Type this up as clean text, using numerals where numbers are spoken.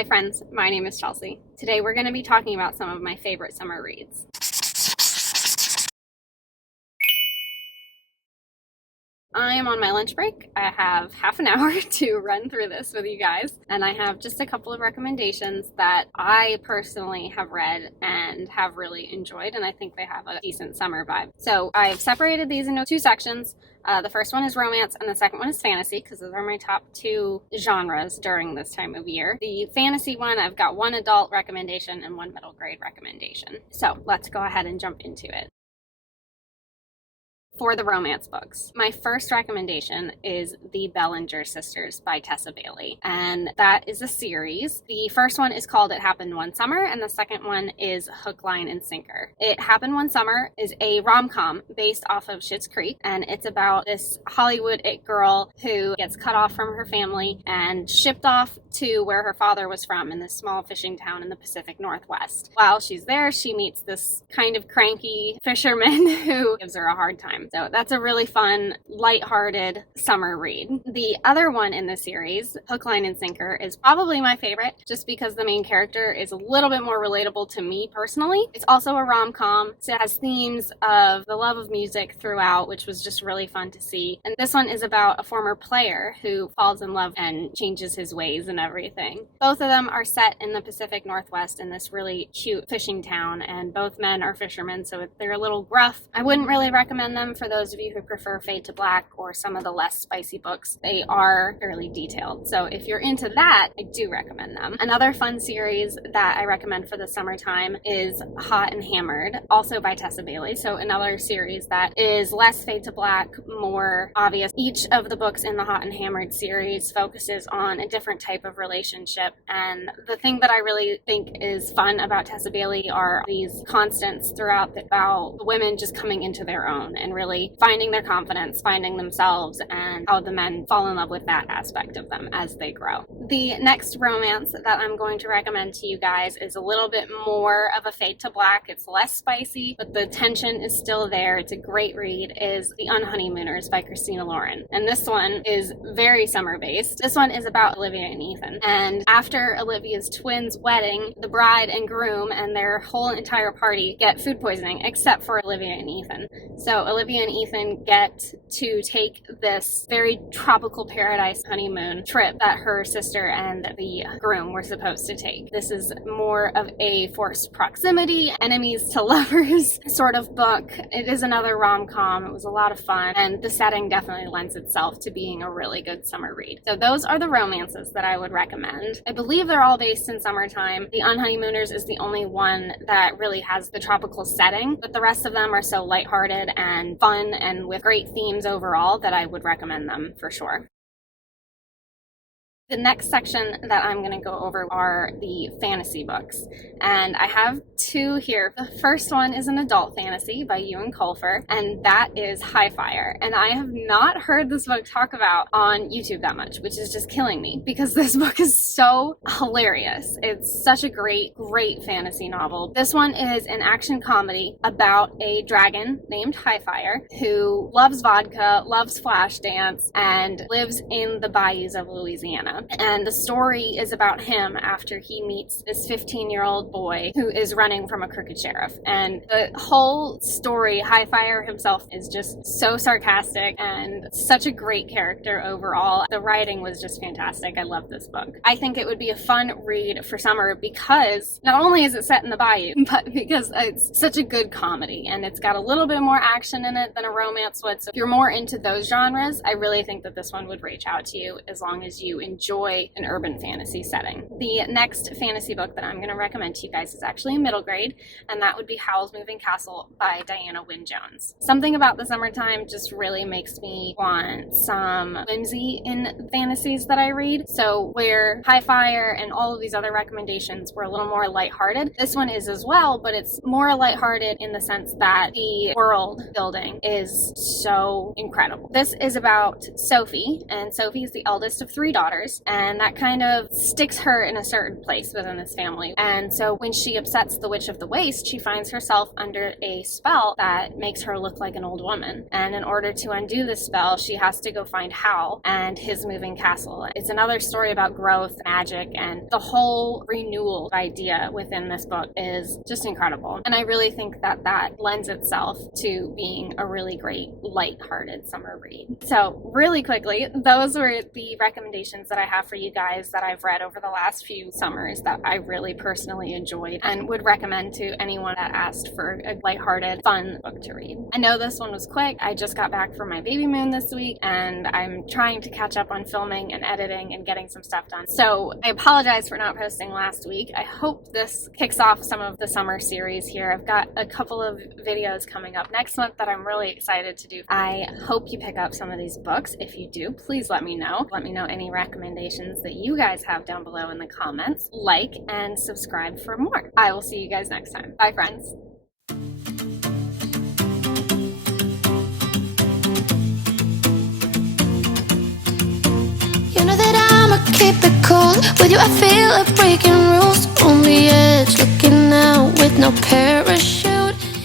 Hi friends, my name is Chelsea. Today we're going to be talking about some of my favorite summer reads. I am on my lunch break. I have half an hour to run through this with you guys, and I have just a couple of recommendations that I personally have read and have really enjoyed, and I think they have a decent summer vibe. So I've separated these into two sections. The first one is romance and the second one is fantasy, because those are my top two genres during this time of year. The fantasy one, I've got one adult recommendation and one middle grade recommendation. So let's go ahead and jump into it. For the romance books, my first recommendation is The Bellinger Sisters by Tessa Bailey, and that is a series. The first one is called It Happened One Summer, and the second one is Hook, Line, and Sinker. It Happened One Summer is a rom-com based off of Schitt's Creek, and it's about this Hollywood it girl who gets cut off from her family and shipped off to where her father was from, in this small fishing town in the Pacific Northwest. While she's there, she meets this kind of cranky fisherman who gives her a hard time. So that's a really fun, lighthearted summer read. The other one in the series, Hook, Line, and Sinker, is probably my favorite just because the main character is a little bit more relatable to me personally. It's also a rom-com, so it has themes of the love of music throughout, which was just really fun to see. And this one is about a former player who falls in love and changes his ways and everything. Both of them are set in the Pacific Northwest in this really cute fishing town, and both men are fishermen, so they're a little gruff. I wouldn't really recommend them for those of you who prefer Fade to Black or some of the less spicy books. They are fairly detailed, so if you're into that, I do recommend them. Another fun series that I recommend for the summertime is Hot and Hammered, also by Tessa Bailey, so another series that is less Fade to Black, more obvious. Each of the books in the Hot and Hammered series focuses on a different type of relationship, and the thing that I really think is fun about Tessa Bailey are these constants throughout about women just coming into their own and really finding their confidence, finding themselves, and how the men fall in love with that aspect of them as they grow. The next romance that I'm going to recommend to you guys is a little bit more of a Fade to Black. It's less spicy, but the tension is still there. It's a great read, is The Unhoneymooners by Christina Lauren. And this one is very summer-based. This one is about Olivia and Ethan. And after Olivia's twins' wedding, the bride and groom and their whole entire party get food poisoning, except for Olivia and Ethan. So Olivia and Ethan get to take this very tropical paradise honeymoon trip that her sister and the groom were supposed to take. This is more of a forced proximity, enemies to lovers sort of book. It is another rom-com. It was a lot of fun, and the setting definitely lends itself to being a really good summer read. So those are the romances that I would recommend. I believe they're all based in summertime. The Unhoneymooners is the only one that really has the tropical setting, but the rest of them are so lighthearted and fun and with great themes overall that I would recommend them for sure. The next section that I'm going to go over are the fantasy books, and I have two here. The first one is an adult fantasy by Ewan Colfer, and that is Highfire. And I have not heard this book talked about on YouTube that much, which is just killing me because this book is so hilarious. It's such a great fantasy novel. This one is an action comedy about a dragon named Highfire who loves vodka, loves flash dance, and lives in the bayous of Louisiana. And the story is about him after he meets this 15-year-old boy who is running from a crooked sheriff. And the whole story, Highfire himself is just so sarcastic and such a great character overall. The writing was just fantastic. I love this book. I think it would be a fun read for summer because not only is it set in the bayou, but because it's such a good comedy and it's got a little bit more action in it than a romance would. So if you're more into those genres, I really think that this one would reach out to you as long as you enjoy an urban fantasy setting. The next fantasy book that I'm going to recommend to you guys is actually a middle grade, and that would be Howl's Moving Castle by Diana Wynne Jones. Something about the summertime just really makes me want some whimsy in fantasies that I read. So where Highfire and all of these other recommendations were a little more lighthearted, this one is as well, but it's more lighthearted in the sense that the world building is so incredible. This is about Sophie, and Sophie is the eldest of three daughters. sisters, and that kind of sticks her in a certain place within this family. And so when she upsets the Witch of the Waste, she finds herself under a spell that makes her look like an old woman. And in order to undo this spell, she has to go find Hal and his moving castle. It's another story about growth, magic, and the whole renewal idea within this book is just incredible. And I really think that that lends itself to being a really great, lighthearted summer read. So really quickly, those were the recommendations that I have for you guys that I've read over the last few summers that I really personally enjoyed and would recommend to anyone that asked for a lighthearted, fun book to read. I know this one was quick. I just got back from my baby moon this week, and I'm trying to catch up on filming and editing and getting some stuff done. So I apologize for not posting last week. I hope this kicks off some of the summer series here. I've got a couple of videos coming up next month that I'm really excited to do. I hope you pick up some of these books. If you do, please let me know. Let me know any recommendations that you guys have down below in the comments. Like and subscribe for more. I will see you guys next time. Bye, friends. You know that I'ma keep it cool. With you I feel like breaking rules. On the edge, looking out with no parachute.